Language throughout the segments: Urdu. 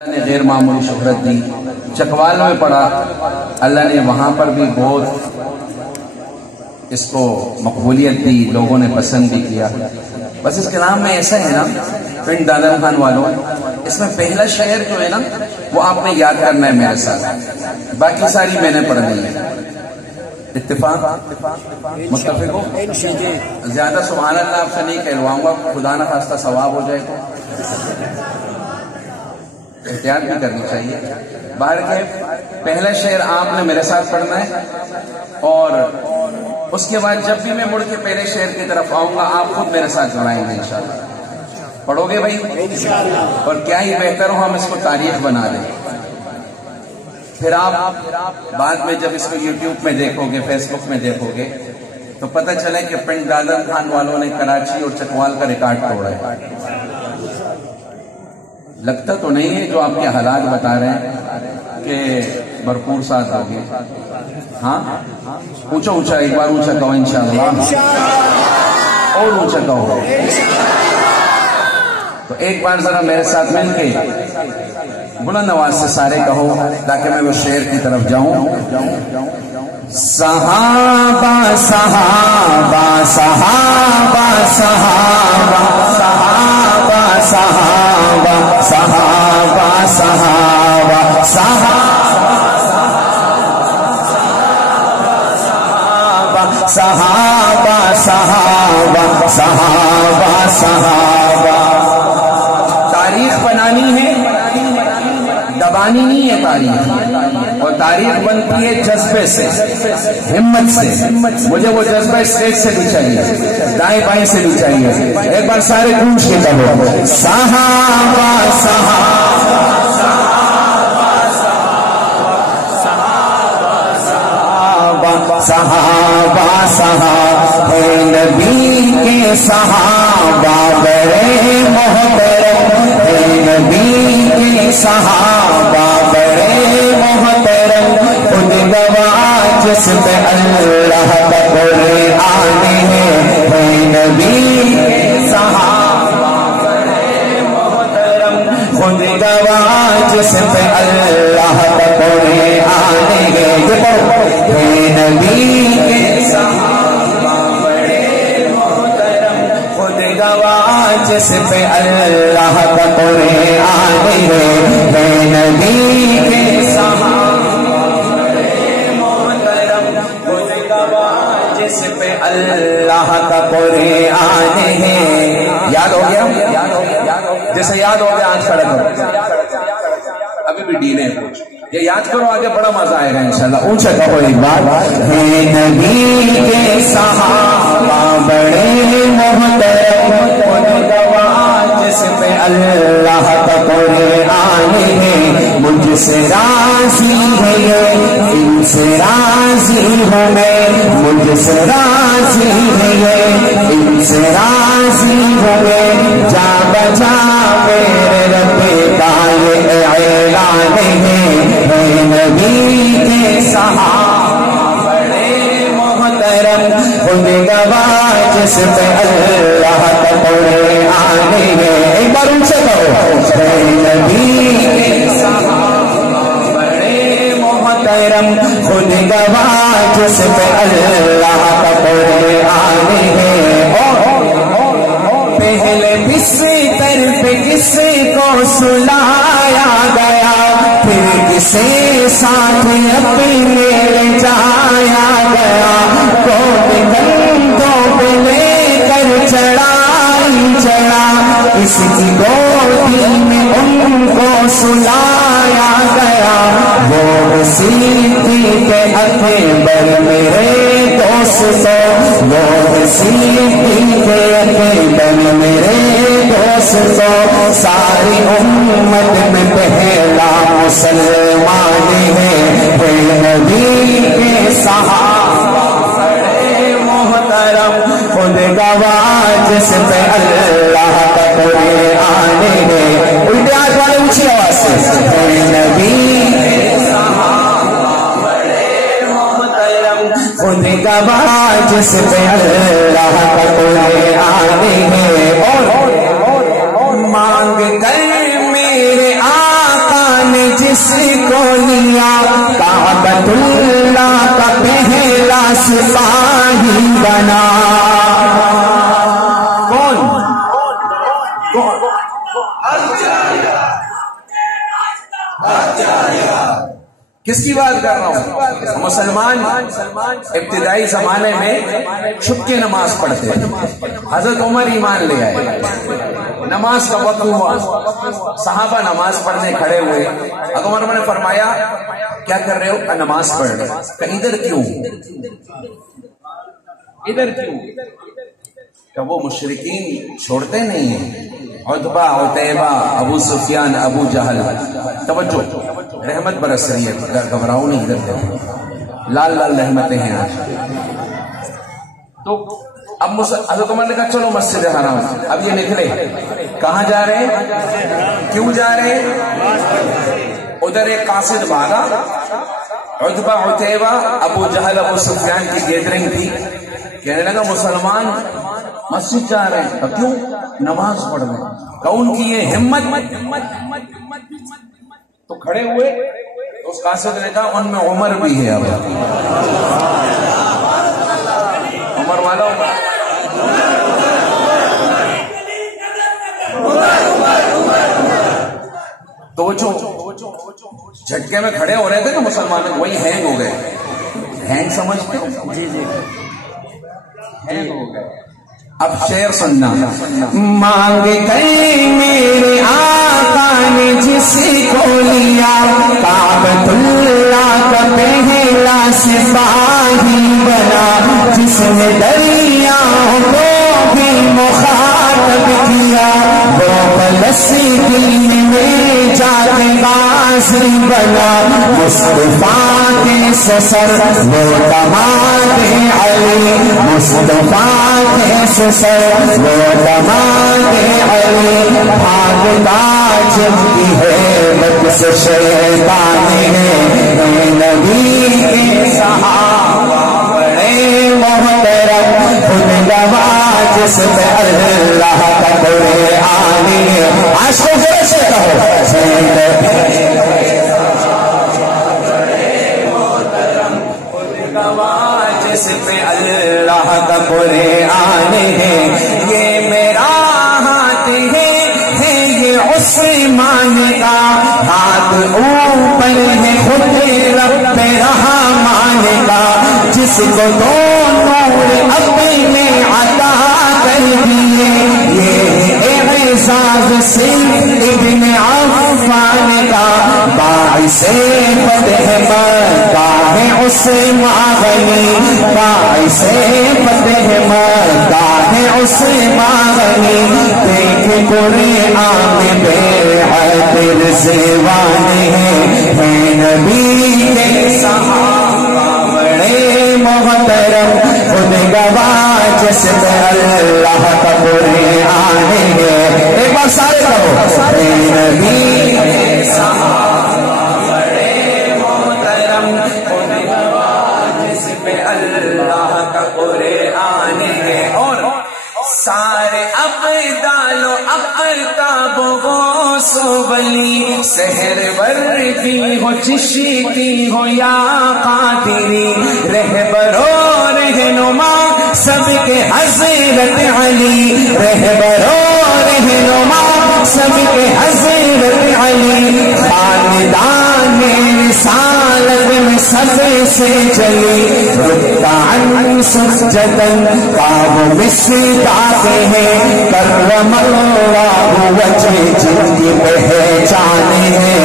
نے غیر معمولی شہرت دی، چکوال میں پڑھا، اللہ نے وہاں پر بھی بہت اس کو مقبولیت دی، لوگوں نے پسند بھی کیا۔ بس اس کے نام میں ایسا ہے نا پنڈ دادم خان والوں، اس میں پہلا شعر جو ہے نا وہ آپ نے یاد کرنا ہے میرے ساتھ، باقی ساری میں نے پڑھنی ہے۔ اتفاق متفق ہو؟ زیادہ سبحان اللہ آپ سے نہیں کہلواؤں گا، خدا نہ خواستہ ثواب ہو جائے تو احتیاط بھی کرنی چاہیے۔ باہر کے پہلا شعر آپ نے میرے ساتھ پڑھنا ہے، اور اس کے بعد جب بھی میں مڑ کے پہلے شعر کی طرف آؤں گا آپ خود میرے ساتھ دہرائیں گے انشاءاللہ۔ پڑھو گے بھائی؟ اور کیا ہی بہتر ہو ہم اس کو تاریخ بنا دیں، پھر آپ بعد میں جب اس کو یوٹیوب میں دیکھو گے، فیس بک میں دیکھو گے تو پتہ چلے کہ پنڈ دادم خان والوں نے کراچی اور چکوال کا ریکارڈ توڑا ہے۔ لگتا تو نہیں ہے جو آپ کے حالات بتا رہے ہیں کہ بھرپور ساتھ ہوگی؟ ہاں اونچا اونچا ایک بار اونچا کہو انشاءاللہ، اور اونچا کہو۔ تو ایک بار ذرا میرے ساتھ مل کے بلند آواز سے سارے کہو تاکہ میں وہ شعر کی طرف جاؤں۔ صحابہ صحابہ صحابہ صحابہ صحابہ صحابہ صحابہ صحابہ صحابہ صحابہ صحابہ صحابہ۔ تاریخ بنانی ہے، دبانی نہیں ہے تاریخ، اور تاریخ بنتی ہے جذبے سے، ہمت سے۔ مجھے وہ جذبہ اسٹیج سے بھی چاہیے، دائیں بائیں سے بھی چاہیے۔ ایک بار سارے گونج کے کہو صحابہ صحابہ صحابہ صحابہ، نبی کے صحابہ بڑے محترم، نبی کے صحابہ بڑے محترم، خود گواہ جس پہ اللہ کا قرآن ہے، نبی کے صحابہ بڑے محترم، خود گواہ جس پہ اللہ کا قرآن ہے، نبی کے صحابہ بڑے محترم، خود گواہ جس پہ اللہ کا قرآن ہے، نبی کے صحابہ بڑے محترم، خود گواہ جس پہ اللہ کا قرآن ہے۔ یاد ہو گیا؟ جیسے یاد ہو گیا آج کھڑے کرو، ابھی بھی ڈیلے ہیں کچھ، یہ یاد کرو آگے بڑا مزہ آئے گا انشاءاللہ۔ اونچا کہو ایک بار، نبی کے صحابہ بڑے محترم، خود گواہ جس پہ اللہ کا قرآن ہے، مجھ سے راضی ہے یہ، ان سے راضی ہوں میں، مجھ سے راضی ہے یہ، ان سے راضی ہوں میں، جا بجا میرے رب کا یہ اعلان ہے، نبی کے صحابہ بڑے محترم، خود گواہ جس پہ اللہ کا قرآن ہے۔ ایک بار ان سے کہو نبی کے صحابہ بڑے محترم، خود گواہ جس پہ اللہ کا قرآن ہے۔ پہلے بستر پہ کسی کو سلایا گیا، پھر کسی ساتھ اپنے لے جایا گیا، کوئی کندھوں پہ لے کر چڑھائی چڑھا، اس کی گودی میں ان کو سلایا گیا، وہ صدیق اکبر میرے دوستوں، وہ صدیق اکبر میرے دوستوں، ساری امت میں پہلا مسلمان ہے، نبی کے صحابہ بڑے محترم، خود گواہ جس پہ اللہ کا قرآن ہے۔ الٹے ہاتھ والے اونچی آواز سے، نبی کے صحابہ بڑے محترم، خود گواہ جس پہ اللہ کا قرآن ہے۔ اور مانگ کر میرے آقا سپاہی بنا. کون کس کی بات کر رہا ہوں؟ مسلمان ابتدائی زمانے میں چھپ کے نماز پڑھتے ہیں. حضرت عمر ایمان لے آئے, نماز کا وقت ہوا, صحابہ نماز پڑھنے کھڑے ہوئے. عمر نے فرمایا کیا کر رہے ہو؟ نماز پڑھ رہے. کہ ادھر کیوں, ادھر کیوں؟ کہ وہ مشرکین چھوڑتے نہیں ہیں. عتبہ, عتیبہ, ابو سفیان, ابو جہل. توجہ, رحمت برس رہی ہے, گھبراؤ نہیں, ادھر لال لال رحمتیں ہیں آج. تو اب حضرت عمر نے کہا چلو مسجد حرام. اب یہ نکلے, کہاں جا رہے ہیں, کیوں جا رہے ہیں؟ ادھر ایک قاصد بھاگا, عتبہ, عتیبہ, ابو جہل, ابو سفیان کی گیدرنگ تھی. کہنے لگا مسلمان مسجد جا رہے ہیں, کیوں؟ نماز پڑھ رہے ہیں. کہ ان کی یہ ہمت. تو کھڑے ہوئے, اس قاصد نے کہا ان میں عمر بھی ہے. اب عمر والا تو جو جھٹکے میں کھڑے ہو رہے تھے نا مسلمان, وہی ہینگ ہو گئے. ہینگ سمجھتے ہو؟ جی جی, ہینگ ہو گئے. اب شعر سننا. مانگ کر میرے آقا نے جس کو لیا, کعبۃ اللہ کا پہلا سپاہی بنا. جس نے دریاؤں کو بھی مخاطب کیا, وہ فلسطین میں جا کے غازی بنا. مصطفیٰ کے سسر وہ داماد علی, مصطفیٰ کے سسر وہ داماد علی. بھاگتا جب کی ہے سے شیطان ہے, نبی کے صحابہ بڑے محترم. خود گواہ جس پہ اللہ کا قرآن ہے. آج کو زور سے کہو, جس پہ اللہ کا قرآن ہے. یہ میرا ہاتھ ہے یہ عثمان کا ہاتھ, اوپر ہے خود رب رحمان کا. جس کو دو نور اپنے عطا کر دیے, یہ اعزاز صرف ابن عفان کا. باعث فتح مکہ ہے عثمان غنی, باعث فتح مکہ ہے عثمان غنی. دیکھ قرآن میں بیعت رضوان ہے نبی کے صحابہ بڑے محترم. خود گواہ جس پہ اللہ کا قرآن ہے. ایک بار سارے کہو, نبی کے صحابہ بڑے محترم. خود گواہ جس پہ اللہ کا قرآن ہے. اور سارے ابدال و اقتاب و غوث و ولی, سحر وردی ہو چشتی ہو یا قادری, رہبر و رہنما سب کے حضرت علی, رہبر و رہنما سب کے حضرت علی. خاندان رسالت میں سب سے چلی, رکعن سجدن کا وہ مصداق ہے. کرم اللہ وجہ جن کی پہچان ہے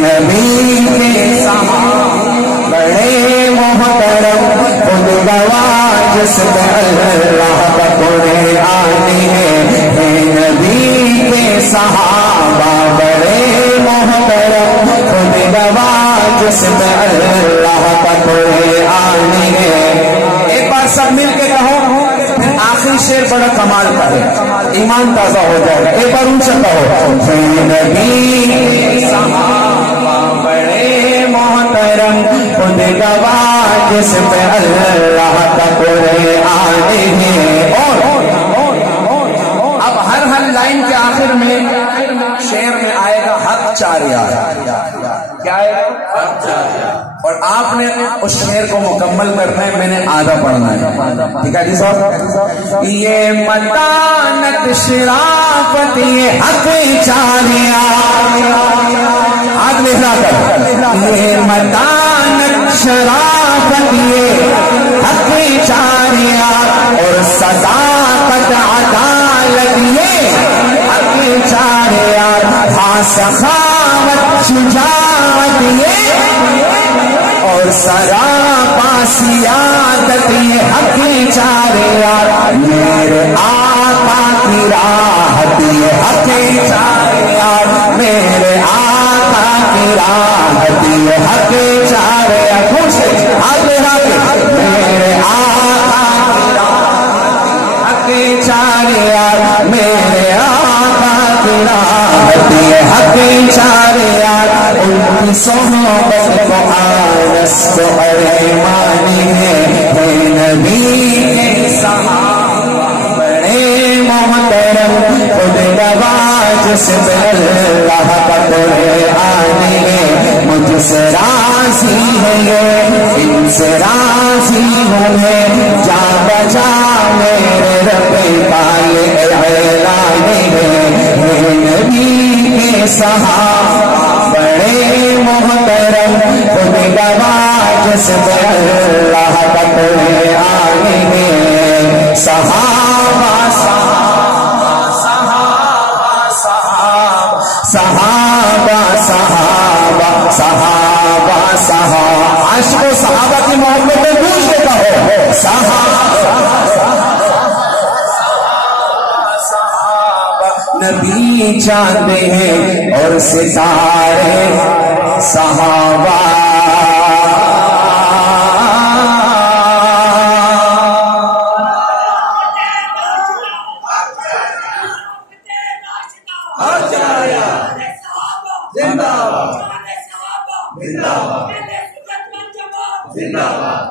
نبی کے صحابہ بڑے محترم. خود گواہ جس پہ اللہ کا قرآن ہے نبی کے صحابہ بڑے محترم. خود گواہ جس پہ اللہ کا قرآن ہے. ایک بار سب مل کے کہو, آخری شعر بڑا کمال کا ہے, ایمان تازہ ہو جائے گا. ایک بار اونچا کہو, نبی کے صحابہ بڑے محترم. خود گواہ جس پہ اللہ کا قرآن ہے. اور اب ہر لائن کے آخر میں شعر میں آئے گا حق چار یار. کیا ہے؟ اور آپ نے اس شعر کو مکمل کرنا ہے، میں نے آدھا پڑھنا ہے، ٹھیک ہے جی صاحب؟ یہ متانت شرافت یہ حق چاریا، آج لکھنا کر، یہ متانت شرافت یہ حق چاریا اور صداقت عدالت یہ حق چاریا، ہاں سخاوت شجاعت یہ اور سراپا سیادت یہ حق چاریا، میرے آقا کی راحت یہ حق چاریا، میرے آقا کی راحت یہ حق چاریا، میرے آقا کی راحت حق چاریا، میرے آقا کی راحت یہ حق چاریا، ان کی صحبت کو آنس کو ارمانی ہے نبی کے صحابہ بڑے محترم، خود نواز سے اللہ کا قرآن ہے، مجھ سے راضی ہے یہ ان سے راضی ہوں میں، جا بجا میرے رب کا یہ اعلان ہے نبی کے صحابہ بڑے محترم، خود گواہ سے اللہ کا قرآن ہے، صحابہ صحابہ صحابہ صحابہ صحابہ صحابہ، عاشق و صحابہ کی محبت میں گونج دیتا ہو، صحابہ نبی چاند ہیں اور ستارے صحابہ، زندہ باد زندہ باد زندہ باد۔